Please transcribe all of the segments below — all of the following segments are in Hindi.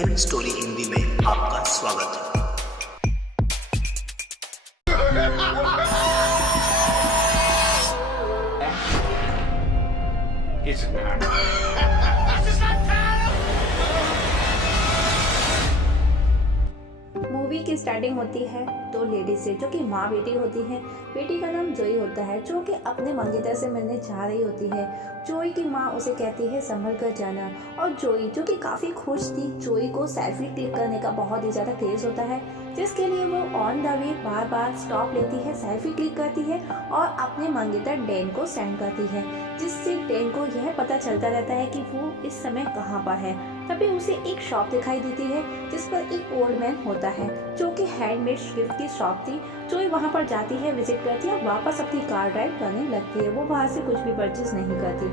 फिल्म स्टोरी हिंदी में आपका स्वागत है। मूवी की स्टार्टिंग होती है दो लेडीज से जो कि माँ बेटी होती है। बेटी का नाम जोई होता है जो कि अपने मंगेतर से मिलने जा रही होती है। जोई की माँ उसे कहती है संभल कर जाना, और जोई जो कि काफ़ी खुश थी, जोई को सेल्फी क्लिक करने का बहुत ही ज़्यादा क्रेज होता है, जिसके लिए वो on the way bar bar stop लेती है, सेल्फी क्लिक करती है और अपने मंगेतर डैन को सेंड करती है, जिससे डैन को यह पता चलता रहता है कि वो इस समय कहाँ पर है। तभी उसे एक शॉप दिखाई देती है जिस पर एक ओल्ड मैन होता है जो कि हैंडमेड गिफ्ट की शॉप थी। जोई वहां पर जाती है, विजिट करती है, वापस अपनी कार ड्राइव करने लगती है। वो वहां से कुछ भी परचेज नहीं करती।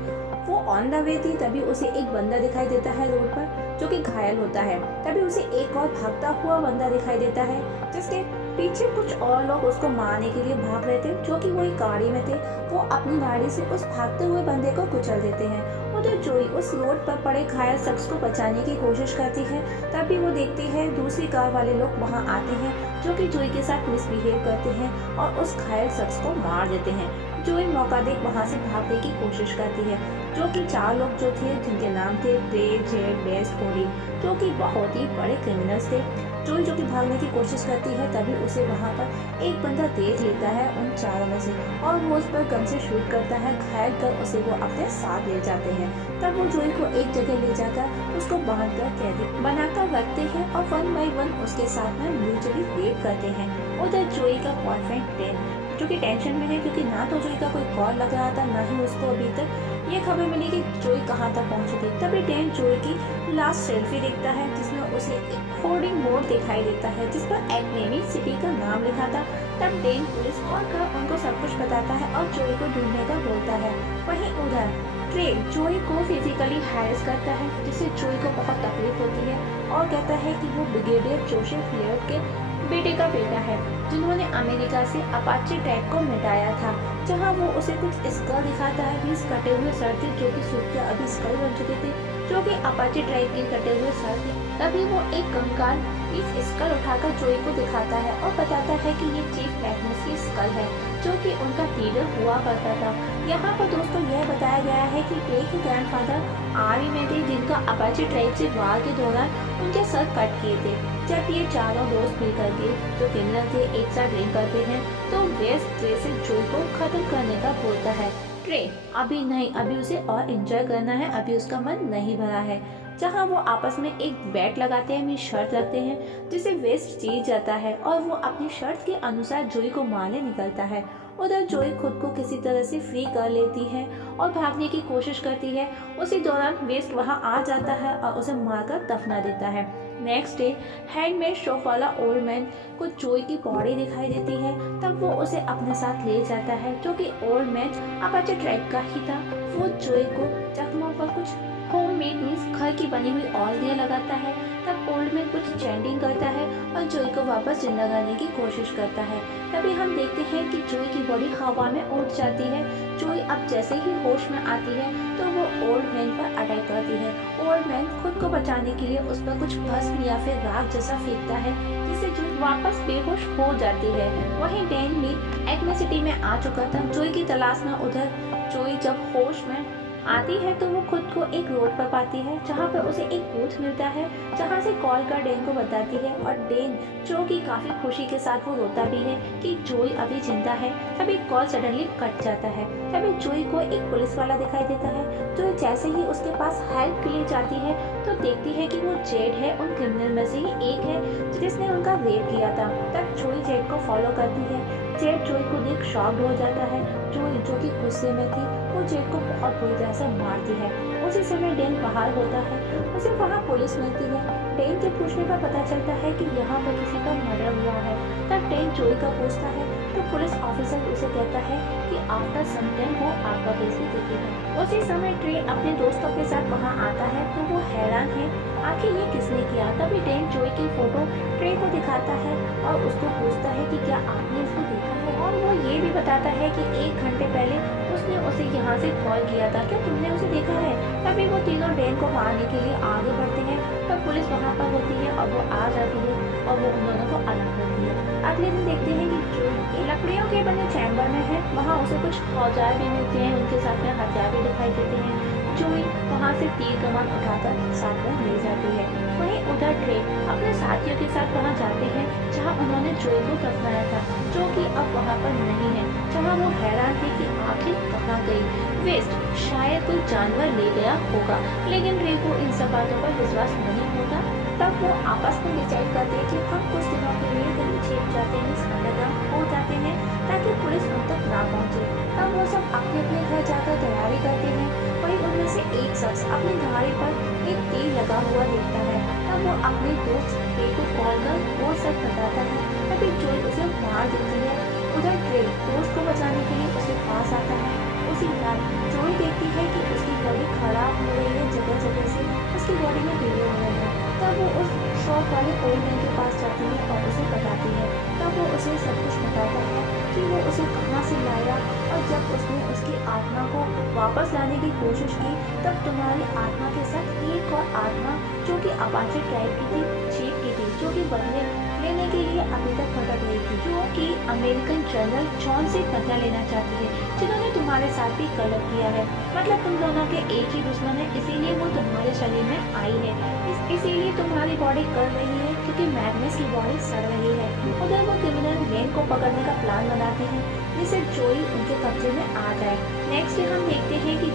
वो ऑन द वे थी, तभी उसे एक बंदा दिखाई देता है रोड पर जो कि घायल होता है। तभी उसे एक और भागता हुआ बंदा दिखाई देता है जिसके पीछे कुछ और लोग उसको मारने के लिए भाग रहे थे, जो कि वो एक गाड़ी में थे। वो अपनी गाड़ी से उस भागते हुए बंदे को कुचल देते हैं। उधर जोई उस रोड पर पड़े घायल शख्स को बचाने की कोशिश करती है। तभी वो देखती है दूसरी कार वाले लोग वहां आते हैं जो कि जोई के साथ मिसबिहेव करते हैं और उस घायल शख्स को मार देते हैं। जोई मौका देख वहां से भागने की कोशिश करती है, जो कि चार लोग जो थे जिनके नाम थे टे, जेड, बेस्ट, होली, जो कि बहुत ही बड़े क्रिमिनल्स थे। जोई जो कि भागने की कोशिश करती है, तभी उसे वहां पर एक बंदा देख लेता है उन चारों में से, और वो उस पर गन से शूट करता है। घायल कर उसे वो अपने साथ ले जाते हैं। तब वो जोई को एक जगह ले जाकर उसको बांध कर कैदी बनाकर रखते हैं और 1 बाय 1 उसके साथ में म्यूचुअली रेप करते हैं। उधर जोई का बॉयफ्रेंड टेन जो कि टेंशन में है, क्योंकि ना तो जोई का कोई कॉल लग रहा था, ना ही उसको अभी तक ये खबर मिली कि जोई कहाँ तक पहुँची थी। तभी टेन जोई की लास्ट सेल्फी देखता है जिसमें उसे एक होर्डिंग बोर्ड दिखाई देता है जिस पर एक्नेमी सिटी का नाम लिखा था। तब टेन पुलिस कॉल कर उनको सब कुछ बताता है और जोई को ढूंढने का बोलता है। वहीं उधर ट्रे जोई को फिजिकली हैरेस करता है, जिससे जोई को बहुत तकलीफ होती है और कहता है कि वो ब्रिगेडियर जोसेफ लेयर के बेटे का बेटा है, जिन्होंने अमेरिका से अपाचे ट्रैक को मिटाया था, जहां वो उसे कुछ स्कल दिखाता है। 20 कटे हुए सर थे जो कि सूख कर अभी स्कल बन चुके थे, जो कि अपाचे ट्राइब के कटे हुए सर थे। तभी वो एक कंकाल इस स्कल उठाकर जोई को दिखाता है और बताता है कि ये चीफ मैग्नस की स्कल है, जो कि उनका लीडर हुआ करता था। यहाँ पर दोस्तों यह बताया गया है कि ट्रे के ग्रैंडफादर आर्मी में थे, जिनका अपाचे ट्राइब से वार के दौरान उनके सर कट किए थे। जब ये चारों दोस्त मिलकर के जो क्रिमिनल थे एक साथ ड्रिंक करते हैं, तो वेस्ट ट्रे से जोई को खत्म करने का बोलता है। ट्रे अभी नहीं, अभी उसे और एंजॉय करना है, अभी उसका मन नहीं भरा है। जहां वो आपस में एक बैट लगाते हैं, अपनी शर्त रखते हैं, जिसे वेस्ट जीत जाता है और वो अपनी शर्त के अनुसार जोई को मारने निकलता है। उधर जोई खुद को किसी तरह से फ्री कर लेती है और भागने की कोशिश करती है। उसी दौरान वेस्ट वहां आ जाता है और उसे मारकर दफना देता है। नेक्स्ट डे हैंडमेड शॉप वाला ओल्ड मैन को जोई की बॉडी दिखाई देती है। तब वो उसे अपने साथ ले जाता है, जो कि ओल्ड मैन अपाचे ट्राइब का ही था। वो जोई को जख्मों पर कुछ होममेड मीन्स घर की बनी हुई औषधियाँ लगाता है। तब ओल्ड मैन कुछ चैंटिंग करता है और जोई को वापस जिंदा करने की कोशिश करता है। तभी हम देखते हैं कि जोई की बॉडी हवा में उड़ जाती है। जोई अब जैसे ही होश में आती है तो वो ओल्ड मैन पर अटैक करती है। ओल्ड मैन खुद को बचाने के लिए उस पर कुछ भस्म या फिर राख जैसा फेंकता है, जिससे जोई वापस बेहोश हो जाती है। वहीं डैन भी एक्ने सिटी में आ चुका था जोई की तलाश में। उधर जोई जब होश में आती है तो वो खुद को एक रोड पर पाती है, जहाँ पर उसे एक बूथ मिलता है, जहाँ से कॉल कर डेन को बताती है। और डेन जो कि काफी खुशी के साथ वो रोता भी है कि जोई अभी जिंदा है। तभी कॉल सडनली कट जाता है। तभी जोई को एक पुलिस वाला दिखाई देता है, जो जैसे ही उसके पास हेल्प के लिए जाती है तो देखती है कि वो जेड है, उन क्रिमिनल में से ही एक है जिसने उनका रेप किया था। तब जोई जेड को फॉलो करती है। जेड जोई को देख शॉक्ड हो जाता है। जोई जो कि गुस्से में थी, वो जेड को बहुत बुरी तरह से मारती है। उसी समय डेन बाहर होता है, उसे वहाँ पुलिस मिलती है। डेन के पूछने पर पता चलता है कि यहाँ पर किसी का मर्डर हुआ है। तब डेन जोई का पूछता है तो पुलिस ऑफिसर उसे कहता है कि आफ्टर सम टाइम वो आपका केस भी देखेगा। उसी समय ट्रे अपने दोस्तों के साथ वहाँ आता है तो वो हैरान है आखिर ये किसने किया। तभी डेन जोई की फोटो ट्रे को दिखाता है और उसको पूछता है कि क्या आपने इसको देखा है, और वो ये भी बताता है कि 1 घंटे पहले उसने उसे यहाँ से कॉल किया था, क्या तुमने उसे देखा है। तभी वो तीनों डेन को मारने के लिए आगे बढ़ते हैं। तब पुलिस वहाँ पर होती और वो आ जाती है और वो उन दोनों को अलग करती है। अगले दिन देखते हैं कि जो लकड़ियों के बने चैम्बर में है, वहाँ उसे कुछ औजार भी मिलते हैं, उनके साथ में हथियार भी दिखाई देते हैं। जोई वहाँ से तीर कमान उठाकर साथ में ले जाती है। वहीं उधर ट्रे अपने साथियों के साथ वहाँ जाते हैं जहाँ उन्होंने जोई को दफनाया था, जो कि अब वहाँ पर नहीं है, जहाँ वो हैरान थे कि आखिर कहाँ गई। वेस्ट शायद कोई जानवर ले गया होगा, लेकिन ट्रे को इन सब बातों पर विश्वास नहीं होता। तब वो आपस में डिसाइड करते हैं कि हम कुछ दिनों के लिए कहीं छिप जाते हैं, अंडरग्राउंड हो जाते हैं ताकि पुलिस उन तक ना पहुंचे। तब वो सब अपने अपने घर जाकर तैयारी करते हैं। वहीं उनमें से एक शख्स अपनी गाड़ी पर एक तीर लगा हुआ देखता है। तब वो अपने दोस्त ट्रे को कॉल कर वो सब बताता है। तभी जोई उसे मार देती है। उधर ट्रे दोस्त को बचाने के लिए उसके पास आता है। उसी रात जोई देखती है कि उसकी बॉडी खराब हो रही है, जगह जगह से उसकी बॉडी में कीड़े हो रहे हैं। तब वो उस शॉप वाले ओल्ड मैन के पास जाती है और उसे बताती है। तब वो उसे सब कुछ बताता है कि वो उसे कहाँ से लाया, और जब उसने उसकी आत्मा को वापस लाने की कोशिश की तब तुम्हारी आत्मा के साथ एक और आत्मा जो कि अपाचे ट्राइब की थी, चीफ की थी, जो कि बदले लेने के लिए अभी तक भटक रही थी, जो कि अमेरिकन जनरल जॉन से बदला लेना चाहती है, जिन्होंने तुम्हारे साथ भी गलत किया है। मतलब तुम दोनों के एक ही दुश्मन है, इसीलिए वो तुम्हारे शरीर में आई है। इसीलिए तुम्हारी बॉडी कर रही है क्योंकि मैग्नेस की बॉडी सड़ रही है। उधर वो क्रिमिनल लेन को पकड़ने का प्लान बनाते हैं जिससे जोई उनके कब्जे में आ जाए। नेक्स्ट डे हम देखते हैं कि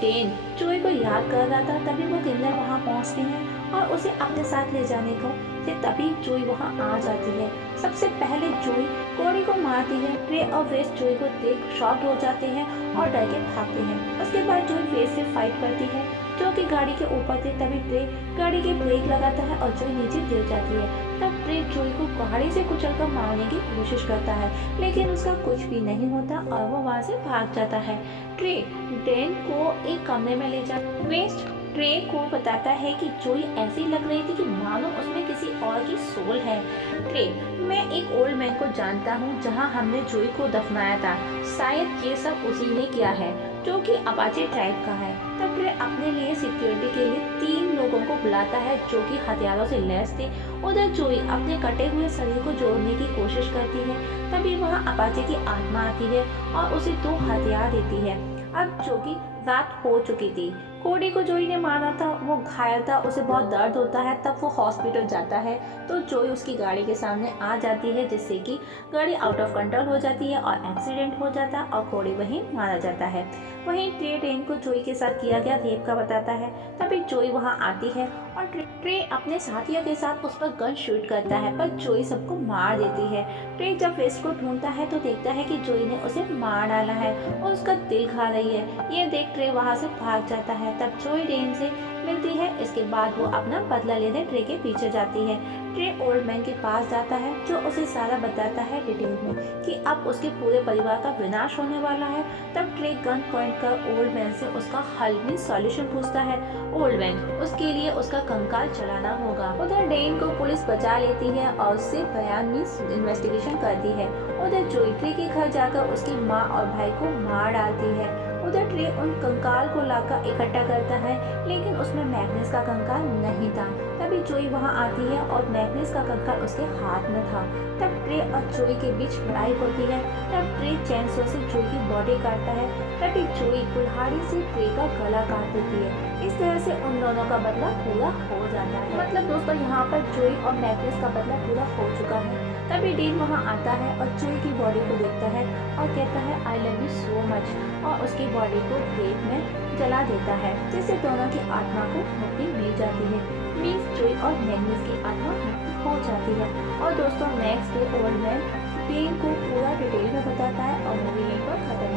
डेन जोई को याद कर रहा था, तभी वो क्रिमिनल वहाँ पहुँचते हैं और उसे अपने साथ ले जाने को तभी जोई वहाँ आ जाती है। सबसे पहले जोई कोड़ी को मारती है। ट्रे और वेस्ट जोई को देख शॉक हो जाते हैं और डर के भागते हैं। उसके बाद जोई वेस्ट से फाइट करती है जो कि गाड़ी के ऊपर थे। तभी ट्रे गाड़ी के ब्रेक लगाता है और जोई नीचे गिर जाती है। तब ट्रे जोई को गाड़ी से कुचलकर मारने की कोशिश करता है, लेकिन उसका कुछ भी नहीं होता और वो वहाँ से भाग जाता है। ट्रे डेन को एक कमरे में ले जाता है। वेस्ट ट्रे को बताता है कि जोई ऐसी लग रही थी कि मानो उसमें किसी और की सोल है। ट्रे, मैं एक ओल्ड मैन को जानता हूँ जहाँ हमने जोई को दफनाया था, शायद ये सब उसी ने किया है जो कि अपाचे ट्राइब का है। तब ट्रे अपने लिए सिक्योरिटी के लिए 3 लोगों को बुलाता है जो कि हथियारों से लैस थे। उधर जोई अपने कटे हुए शरीर को जोड़ने की कोशिश करती है। तभी वहाँ अपाचे की आत्मा आती है और उसे 2 हथियार देती है। अब जो कि रात हो चुकी थी, कोडी को जोई ने मारा था, वो घायल था, उसे बहुत दर्द होता है। तब वो हॉस्पिटल जाता है तो जोई उसकी गाड़ी के सामने आ जाती है, जिससे कि गाड़ी आउट ऑफ कंट्रोल हो जाती है और एक्सीडेंट हो जाता है और कोडी वहीं मारा जाता है। वहीं ट्रेन को जोई के साथ किया गया रेप का बताता है। तभी जोई वहां आती है और ट्रे अपने साथियों के साथ उस पर गन शूट करता है, पर जोई सबको मार देती है। ट्रे जब वेस्ट को ढूंढता है तो देखता है कि जोई ने उसे मार डाला है और उसका दिल खा रही है। ये देख ट्रे वहां से भाग जाता है। तब जोई डेन से मिलती है। इसके बाद वो अपना बदला लेने ट्रे के पीछे जाती है। ट्रे ओल्ड मैन के पास जाता है जो उसे सारा बताता है डिटेल में कि अब उसके पूरे परिवार का विनाश होने वाला है। तब ट्रे गन पॉइंट कर ओल्ड मैन से उसका हल में सॉल्यूशन पूछता है। ओल्ड मैन उसके लिए उसका कंकाल चलाना होगा। उधर डेन को पुलिस बचा लेती है और उससे बयान में इन्वेस्टिगेशन करती है। उधर जोई ट्रे के घर जाकर उसकी माँ और भाई को मार डालती है। उधर ट्रे उन कंकाल को लाकर इकट्ठा करता है, लेकिन उसमें मैग्नेस का कंकाल नहीं था। तभी जोई वहां आती है और मैग्नेस का कंकाल उसके हाथ में था। तब ट्रे और जोई के बीच लड़ाई होती है। तब ट्रे चैनसो से जोई की बॉडी काटता है। तभी जोई कुल्हाड़ी से ट्रे का गला काट देती है। इस तरह से उन दोनों का बदला पूरा हो जाता है। मतलब दोस्तों यहाँ पर जोई और मैग्नेस का बदला पूरा हो चुका है। तभी डेन वहाँ आता है और जोई की बॉडी को देखता है और कहता है I love you so much, और उसकी बॉडी को रेत में जला देता है, जिससे दोनों की आत्मा को मुक्ति मिल जाती है। मीन्स जोई और मैग्नेस की आत्मा मुक्ति हो जाती है। और दोस्तों next day old man den को पूरा डिटेल में बताता है और मूवी यहीं पर खत्म